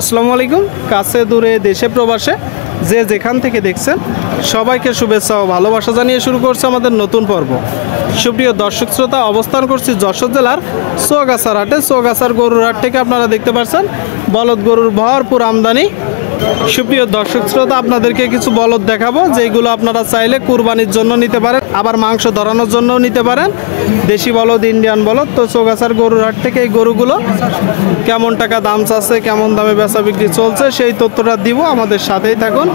আসসালামু আলাইকুম। কাছে দূরে দেশে প্রবাসে যে যেখান থেকে দেখছেন সবাইকে শুভেচ্ছা ও ভালোবাসা জানিয়ে শুরু করছে আমাদের নতুন পর্ব। সুপ্রিয় দর্শক শ্রোতা, অবস্থান করছি যশোর জেলার চৌগাছার হাটে। চৌগাছার গরুর হাট থেকে আপনারা দেখতে পাচ্ছেন বলদ গরুর ভরপুর আমদানি। সুপ্রিয় দর্শক শ্রোতা, আপনাদেরকে কিছু বলদ দেখাবো যেগুলো আপনারা চাইলে কুরবানির জন্য নিতে পারেন, আবার মাংস ধরানোর জন্যও নিতে পারেন। দেশি বলদ, ইন্ডিয়ান বলদ। তো চৌগাছার গরুর হাট থেকে এই গরুগুলো কেমন টাকা দাম চাচ্ছে, কেমন দামে বেচা বিক্রি চলছে সেই তথ্যটা দিব, আমাদের সাথেই থাকুন।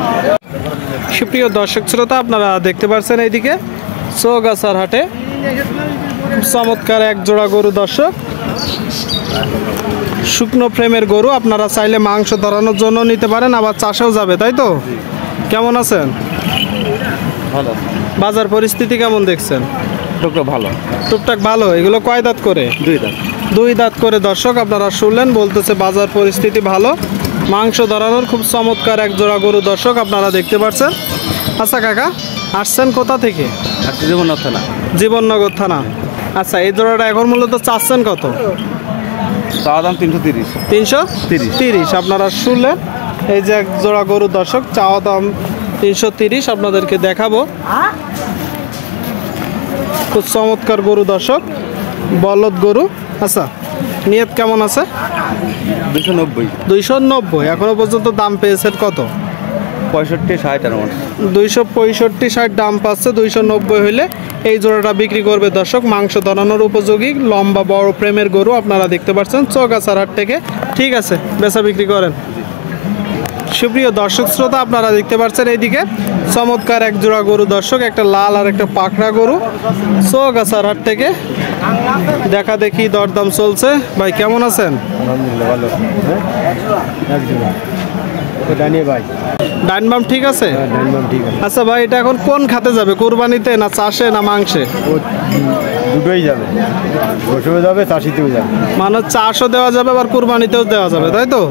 সুপ্রিয় দর্শক শ্রোতা, আপনারা দেখতে পাচ্ছেন এইদিকে চৌগাছার হাটে চমৎকার এক জোড়া গরু। দর্শক, শুকনো ফ্রেমের গরু, আপনারা চাইলে মাংস ধরানোর জন্য নিতে পারেন, আবার চাষেও যাবে, তাই তো? কেমন আছেন? ভালো। বাজার পরিস্থিতি কেমন দেখছেন? টুকটাক ভালো। টুকটাক ভালো। এগুলো কয় দাঁত করে? দুই দাঁত করে। দর্শক, আপনারা শুনলেন, বলতেছে বাজার পরিস্থিতি ভালো, মাংস ধরানোর খুব চমৎকার এক জোড়া গরু। দর্শক, আপনারা দেখতে পাচ্ছেন। আচ্ছা কাকা, আসছেন কোথা থেকে? জীবননগর থানা। জীবননগর থানা। আচ্ছা, এই জোড়াটা এখন মূলত চাচ্ছেন কত? চাওয়া দাম 330। 330। আপনারা শুনলেন, এই যে এক জোড়া গরু। দর্শক, চাওয়া দাম 330, আপনাদেরকে দেখাবো। খুব চমৎকার গরু দর্শক, বলদ গরু। আচ্ছা, নিয়ত কেমন আছে? 290। এখনো পর্যন্ত দাম পেয়েছেন কত? 65, 60। 265-60 দাম পাচ্ছে। 290 হইলে এই জোড়াটা বিক্রি করবে। দর্শক, মাংস ধরানোর উপযোগী লম্বা বড় প্রেমের গরু, আপনারা দেখতে পাচ্ছেন চৌগাছার হাট থেকে। ঠিক আছে, বেচা বিক্রি করেন। সুপ্রিয় দর্শক শ্রোতা, আপনারা দেখতে পাচ্ছেন এইদিকে চমৎকার এক জোড়া গরু। দর্শক, একটা লাল আর একটা পাকড়া গরু চৌগাছার হাট থেকে দেখা দেখি দরদাম চলছে। ভাই কেমন আছেন? আলহামদুলিল্লাহ ভালো। ডাইন বাম ঠিক আছে? ঠিক আছে। আচ্ছা ভাই, এটা এখন কোন খাতে যাবে, কুরবানিতে না চাষে না মাংসে? দুটোই যাবে, বসেও যাবে, চাষিতেও যাবে। মানে চাষও দেওয়া যাবে, আবার কুরবানিতেও দেওয়া যাবে, তাই তো?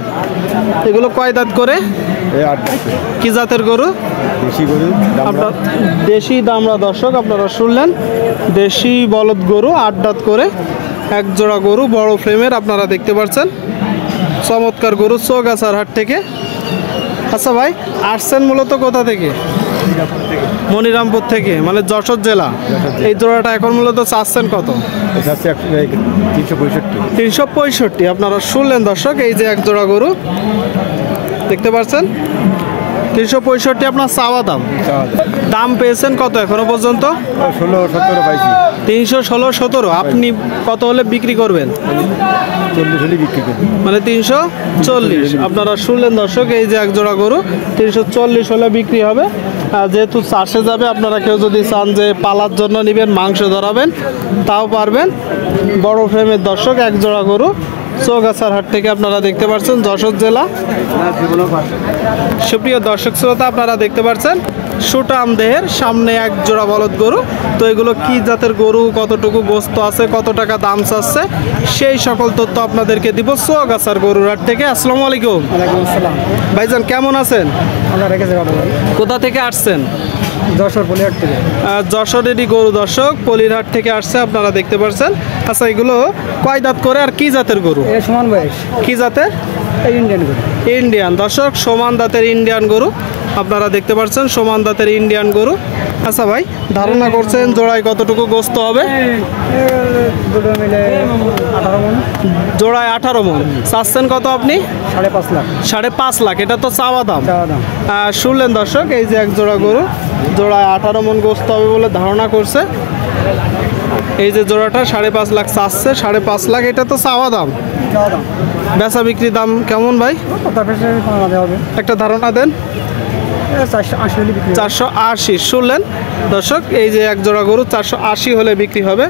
এগুলো কয় দাঁত করে? কি জাতের গরু? দেশি গরু। আপনার দেশি দামড়া। দর্শক, আপনারা শুনলেন, দেশি বলদ গরু 8 দাঁত করে এক জোড়া গরু, বড় ফ্রেমের, আপনারা দেখতে পাচ্ছেন চমৎকার গরু চৌগাছার হাট থেকে। আচ্ছা ভাই, আসছেন মূলত কোথা থেকে? মনিরামপুর থেকে, মানে যশোর জেলা। এই জোড়াটা এখন মূলত চাচ্ছেন কত? 365। আপনারা শুনলেন দর্শক, এই যে এক জোড়া গরু দেখতে পাচ্ছেন, 365 আপনার চাওয়া দাম। দাম পেয়েছেন কত এখনো পর্যন্ত? 16-17 পাইছি। 316, 17। আপনি কত হলে বিক্রি করবেন? 40 হলে বিক্রি করবেন, মানে 340। আপনারা শুনলেন দর্শক, এই যে এক জোড়া গরু 340 হলে বিক্রি হবে। আর যেহেতু চাষে যাবে, আপনারা কেউ যদি চান যে পালার জন্য নেবেন, মাংস ধরাবেন, তাও পারবেন। বড় ফ্রেমের দর্শক এক জোড়া গরু চৌগাছার হাট থেকে আপনারা দেখতে পাচ্ছেন, যশোর জেলা। সুপ্রিয় দর্শক শ্রোতা, আপনারা দেখতে পাচ্ছেন সুটাম দেহের সামনে এক জোড়া বলদ গরু। তো এগুলো কি জাতের গরু, কতটুকু গোস্ত আছে, কত টাকা দাম চাচ্ছে, সেই সকল তথ্য আপনাদেরকে দিব চৌগাছার গরুর হাট থেকে। আসসালামু আলাইকুম। ভাইজান কেমন আছেন? কোথা থেকে আসছেন? যশোর পলিহাট থেকে। যশোরেরই গরু দর্শক, পলিরহাট থেকে আসছে, আপনারা দেখতে পাচ্ছেন। আচ্ছা, এগুলো কয় দাঁত করে আর কি জাতের গরু? সমান বয়স। কি জাতের? ইন্ডিয়ান গরু। ইন্ডিয়ান। দর্শক, সমান দাঁতের ইন্ডিয়ান গরু, আপনারা দেখতে পাচ্ছেন সমান দাঁতের ইন্ডিয়ান গরু। আচ্ছা ভাই, ধারণা করছেন জোড়ায় কতটুকু গোস্ত হবে? দুটো মিলে 18 মণ। জোড়ায় 18 মণ। চাচ্ছেন কত আপনি? 5.5 লাখ। 5.5 লাখ। এটা তো চাওয়া দাম। দাম। শুনলেন দর্শক, এই যে এক জোড়া গরু, জোড়ায় 18 মণ গোস্ত হবে বলে ধারণা করছে। এই যে জোড়াটা 5.5 লাখ চাচ্ছে। 5.5 লাখ, এটা তো চাওয়া দাম। বেচা বিক্রি দাম কেমন ভাই? একটা ধারণা দেন। 480। শুনলেন দর্শক, এই যে এক জোড়া গরু 480 হলে বিক্রি হবে।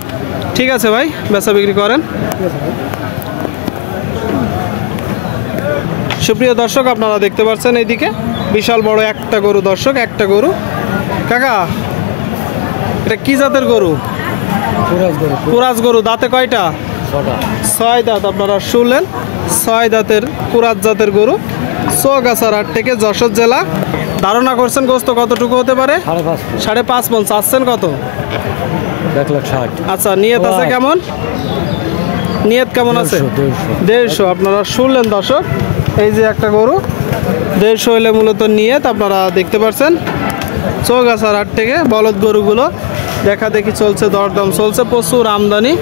ঠিক আছে ভাই, বেচা বিক্রি করেন। সুপ্রিয় দর্শক, আপনারা দেখতে পাচ্ছেন এইদিকে বিশাল বড় একটা গরু। দর্শক, একটা গরু। কাকা, এটা কি জাতের গরু? কুরাজ গরু। দাঁতে কয়টা? 6 দাঁত। আপনারা শুনলেন, 6 দাঁতের কুরাজ জাতের গরু চৌগাছার হাট থেকে, যশোর জেলা। ধারণা করছেন গোস্ত কতটুকু হতে পারে? 5.5 মণ। চাচ্ছেন কত? 1,60,000। আচ্ছা, নিয়ত আছে কেমন? নিয়ত কেমন আছে? 150। আপনারা শুনলেন দর্শক, এই যে একটা গরু 150 হইলে মূলত নিয়ে আপনারা দেখতে পাচ্ছেন চৌগাছার হাট থেকে বলদ গরুগুলো দেখা দেখি চলছে, দরদাম চলছে, প্রচুর আমদানি।